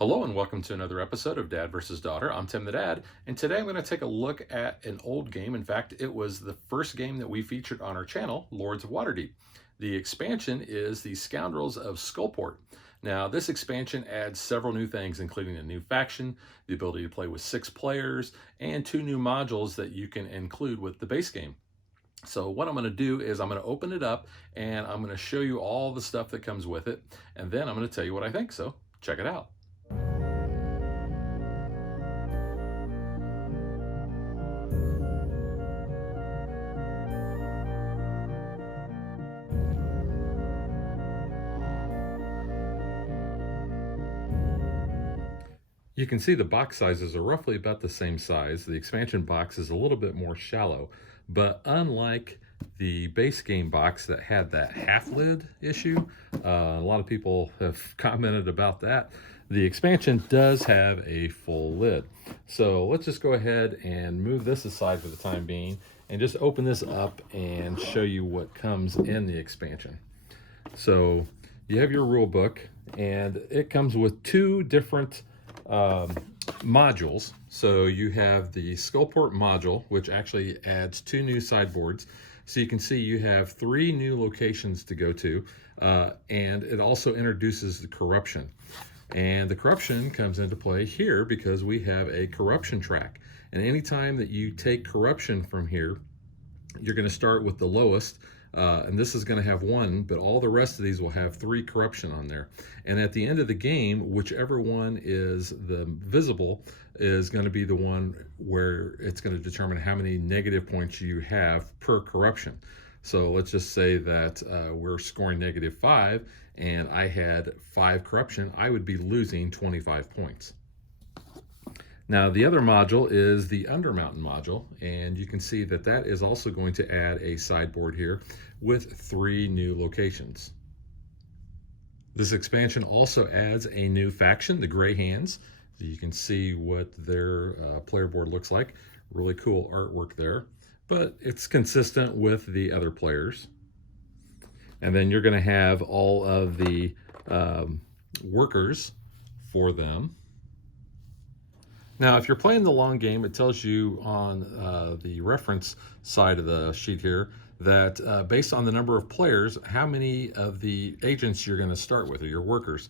Hello and welcome to another episode of Dad vs. Daughter. I'm Tim the Dad, and today I'm going to take a look at an old game. In fact, it was the first game that we featured on our channel, Lords of Waterdeep. The expansion is the Scoundrels of Skullport. Now, this expansion adds several new things, including a new faction, the ability to play with 6 players, and 2 new modules that you can include with the base game. So what I'm going to do is I'm going to open it up, and I'm going to show you all the stuff that comes with it, and then I'm going to tell you what I think, so check it out. You can see the box sizes are roughly about the same size. The expansion box is a little bit more shallow, but unlike the base game box that had that half lid issue, a lot of people have commented about that. The expansion does have a full lid. So let's just go ahead and move this aside for the time being and just open this up and show you what comes in the expansion. So you have your rule book, and it comes with 2 different modules. So you have the Skullport module, which actually adds 2 new sideboards. So you can see you have 3 new locations to go to, and it also introduces the corruption. And the corruption comes into play here because we have a corruption track. And anytime that you take corruption from here, you're going to start with the lowest, and this is going to have 1, but all the rest of these will have 3 corruption on there. And at the end of the game, whichever one is the visible is going to be the one where it's going to determine how many negative points you have per corruption. So let's just say that we're scoring -5, and I had 5 corruption. I would be losing 25 points. Now, the other module is the Undermountain module, and you can see that that is also going to add a sideboard here with 3 new locations. This expansion also adds a new faction, the Gray Hands. So you can see what their player board looks like. Really cool artwork there, but it's consistent with the other players. And then you're going to have all of the workers for them. Now, if you're playing the long game, it tells you on the reference side of the sheet here that based on the number of players, how many of the agents you're going to start with, or your workers.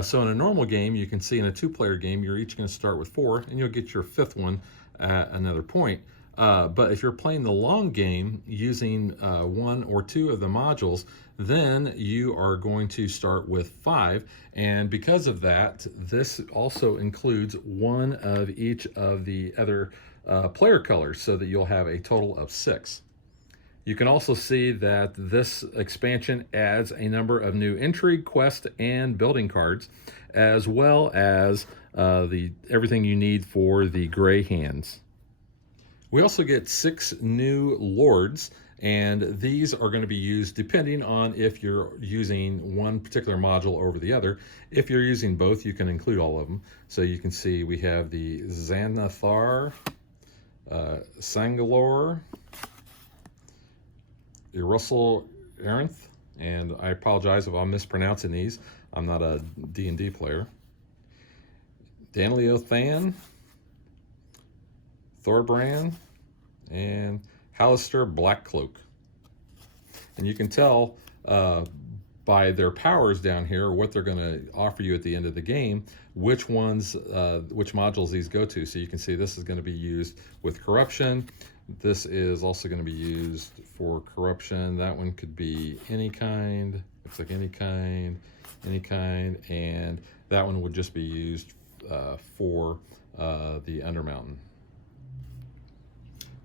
So in a normal game, you can see in a 2-player game, you're each going to start with 4, and you'll get your 5th one at another point. But if you're playing the long game using 1 or 2 of the modules, then you are going to start with 5. And because of that, this also includes 1 of each of the other player colors, so that you'll have a total of 6. You can also see that this expansion adds a number of new intrigue, quest, and building cards, as well as everything you need for the Gray Hands. We also get 6 new lords, and these are going to be used depending on if you're using one particular module over the other. If you're using both, you can include all of them. So you can see we have the Xanathar, Sangalor, Russell Arinth, and I apologize if I'm mispronouncing these. I'm not a D&D player. Danliothan, Thorbrand, and Hallister Blackcloak. And you can tell by their powers down here, what they're going to offer you at the end of the game, which modules these go to. So you can see this is going to be used with corruption. This is also going to be used for corruption. That one could be any kind. Looks like any kind, and that one would just be used for the Undermountain.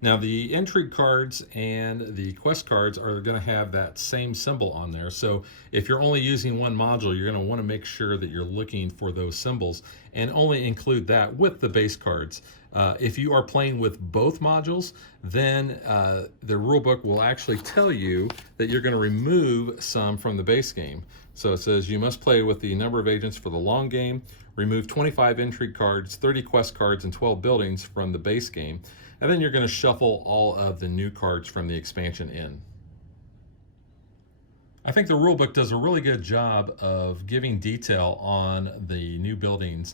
Now, the intrigue cards and the quest cards are going to have that same symbol on there. So if you're only using one module, you're going to want to make sure that you're looking for those symbols and only include that with the base cards. If you are playing with both modules, then the rulebook will actually tell you that you're going to remove some from the base game. So it says you must play with the number of agents for the long game, remove 25 intrigue cards, 30 quest cards, and 12 buildings from the base game. And then you're going to shuffle all of the new cards from the expansion in. I think the rulebook does a really good job of giving detail on the new buildings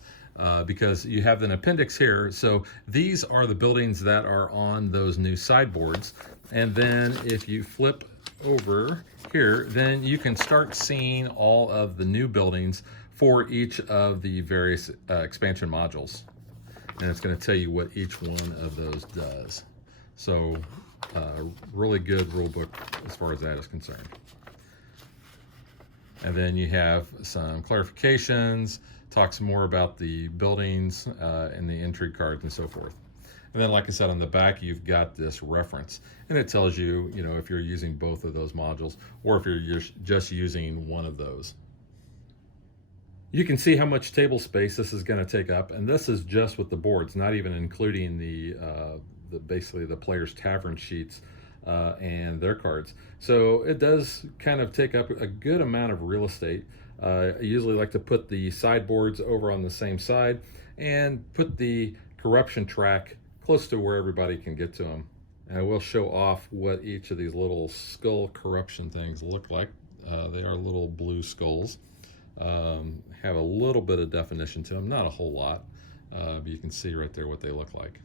because you have an appendix here. So these are the buildings that are on those new sideboards. And then if you flip over here, then you can start seeing all of the new buildings for each of the various expansion modules. And it's going to tell you what each one of those does. So really good rule book as far as that is concerned. And then you have some clarifications, talks more about the buildings and the intrigue cards and so forth. And then, like I said, on the back, you've got this reference, and it tells you, if you're using both of those modules or if you're just using one of those. You can see how much table space this is going to take up, and this is just with the boards, not even including the basically the players' tavern sheets and their cards. So it does kind of take up a good amount of real estate. I usually like to put the sideboards over on the same side and put the corruption track close to where everybody can get to them. And I will show off what each of these little skull corruption things look like. They are little blue skulls. Have a little bit of definition to them, not a whole lot, but you can see right there what they look like.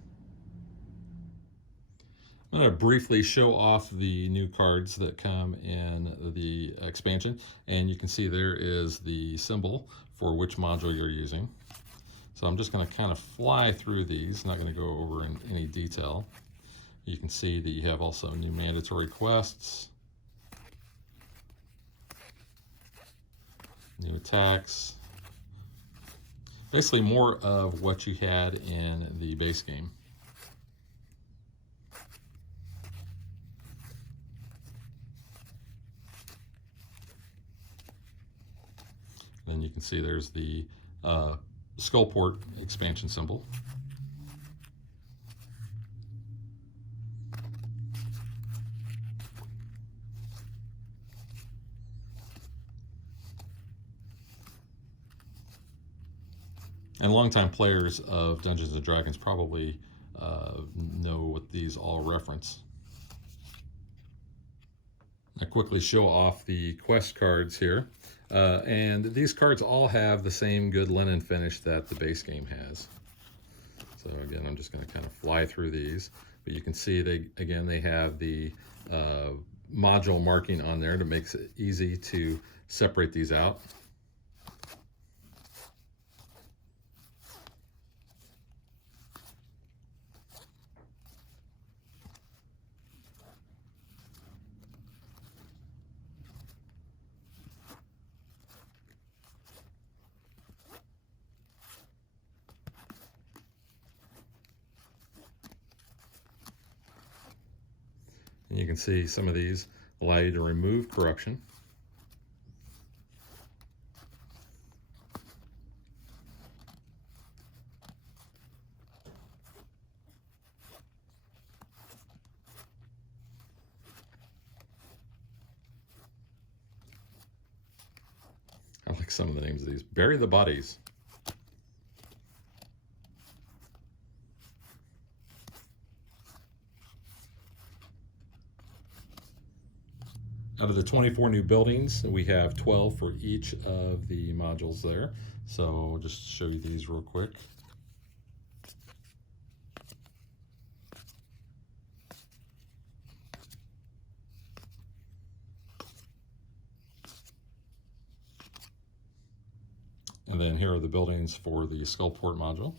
I'm going to briefly show off the new cards that come in the expansion, and you can see there is the symbol for which module you're using. So I'm just going to kind of fly through these, not going to go over in any detail. You can see that you have also new mandatory quests, new attacks, basically more of what you had in the base game. Then you can see there's the Skullport expansion symbol. And longtime players of Dungeons & Dragons probably know what these all reference. I quickly show off the quest cards here. And these cards all have the same good linen finish that the base game has. So again, I'm just going to kind of fly through these. But you can see they have the module marking on there that makes it easy to separate these out. And you can see some of these allow you to remove corruption. I like some of the names of these. Bury the bodies. Out of the 24 new buildings, we have 12 for each of the modules there. So I'll just show you these real quick. And then here are the buildings for the Skullport module.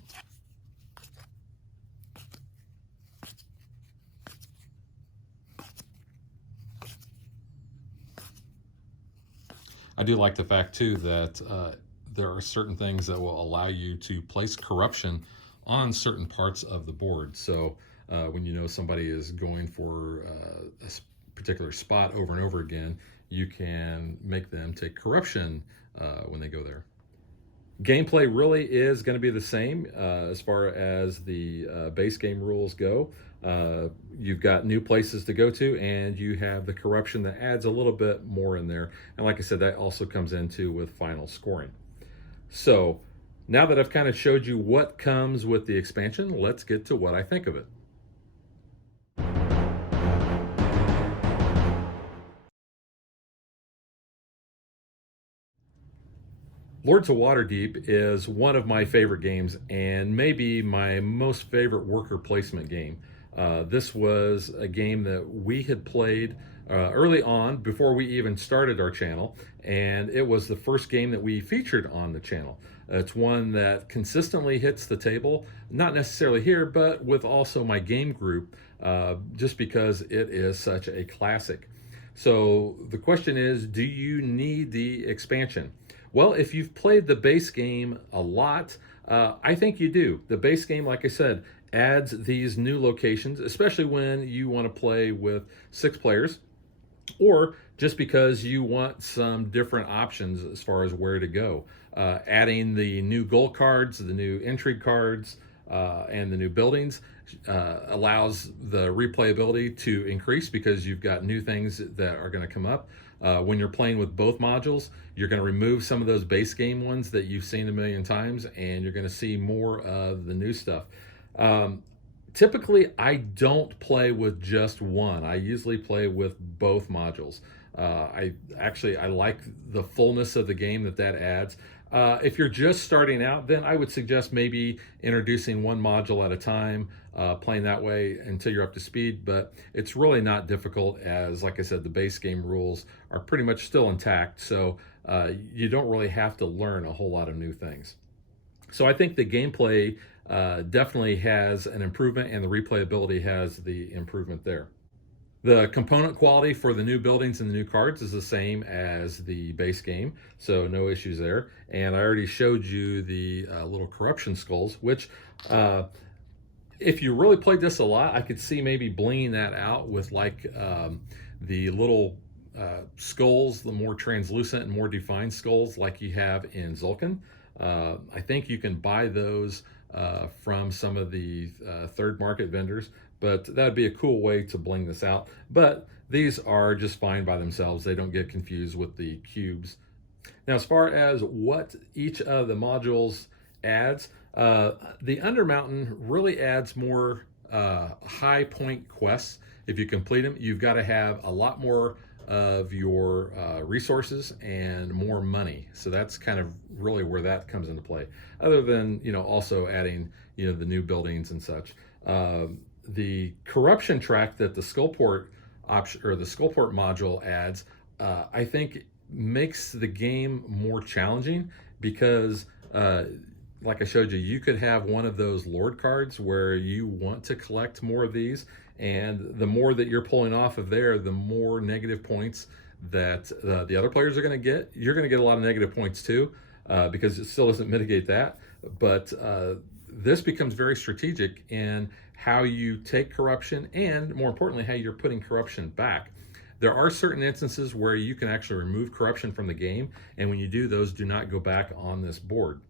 I do like the fact too that there are certain things that will allow you to place corruption on certain parts of the board. So when you know somebody is going for a particular spot over and over again, you can make them take corruption when they go there. Gameplay really is going to be the same as far as the base game rules go. You've got new places to go to, and you have the corruption that adds a little bit more in there. And like I said, that also comes into with final scoring. So now that I've kind of showed you what comes with the expansion, let's get to what I think of it. Lords of Waterdeep is one of my favorite games and maybe my most favorite worker placement game. This was a game that we had played early on before we even started our channel, and it was the first game that we featured on the channel. It's one that consistently hits the table, not necessarily here, but with also my game group, just because it is such a classic. So the question is, do you need the expansion? Well, if you've played the base game a lot, I think you do. The base game, like I said, adds these new locations, especially when you want to play with 6 players, or just because you want some different options as far as where to go. Adding the new gold cards, the new intrigue cards, and the new buildings allows the replayability to increase because you've got new things that are going to come up. When you're playing with both modules, you're going to remove some of those base game ones that you've seen a million times, and you're going to see more of the new stuff. Typically, I don't play with just one. I usually play with both modules. I like the fullness of the game that adds. If you're just starting out, then I would suggest maybe introducing one module at a time, playing that way until you're up to speed. But it's really not difficult, as like I said, the base game rules are pretty much still intact. So you don't really have to learn a whole lot of new things. So I think the gameplay definitely has an improvement, and the replayability has the improvement there. The component quality for the new buildings and the new cards is the same as the base game, so no issues there. And I already showed you the little corruption skulls, which if you really played this a lot, I could see maybe blinging that out with like the little skulls, the more translucent and more defined skulls like you have in Zulkan. I think you can buy those from some of the third market vendors, but that'd be a cool way to bling this out. But these are just fine by themselves. They don't get confused with the cubes. Now, as far as what each of the modules adds, the Undermountain really adds more high point quests. If you complete them, you've got to have a lot more of your resources and more money. So that's kind of really where that comes into play, other than also adding the new buildings and such. The corruption track that the Skullport option or the Skullport module adds, I think makes the game more challenging because like I showed you, you could have one of those Lord cards where you want to collect more of these, and the more that you're pulling off of there, the more negative points that the other players are going to get. You're going to get a lot of negative points too, because it still doesn't mitigate that. But this becomes very strategic in how you take corruption, and more importantly, how you're putting corruption back. There are certain instances where you can actually remove corruption from the game, and when you do, those do not go back on this board.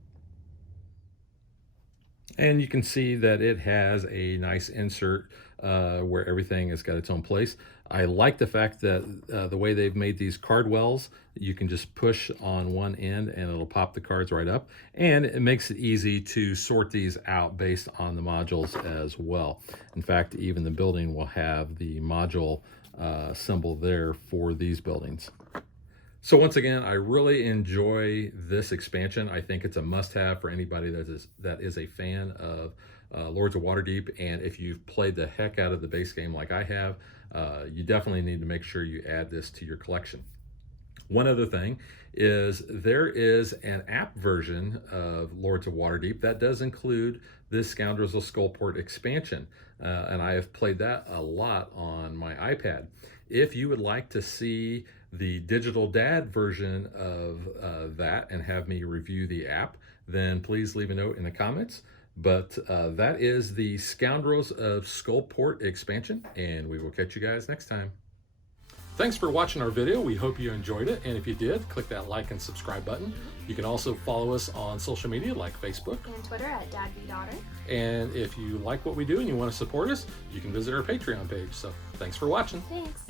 And you can see that it has a nice insert where everything has got its own place. I like the fact that the way they've made these card wells, you can just push on one end and it'll pop the cards right up. And it makes it easy to sort these out based on the modules as well. In fact, even the building will have the module symbol there for these buildings. So once again, I really enjoy this expansion. I think it's a must-have for anybody that is a fan of Lords of Waterdeep, and if you've played the heck out of the base game like I have, you definitely need to make sure you add this to your collection. One other thing is there is an app version of Lords of Waterdeep that does include this Scoundrels of Skullport expansion, and I have played that a lot on my iPad. If you would like to see the digital dad version of that and have me review the app, then please leave a note in the comments. But that is the Scoundrels of Skullport expansion, and we will catch you guys next time. Thanks for watching our video. We hope you enjoyed it, and if you did, click that like and subscribe button. You can also follow us on social media like Facebook and Twitter at DadBeDaughter. And if you like what we do and you want to support us, you can visit our Patreon page. So thanks for watching. Thanks.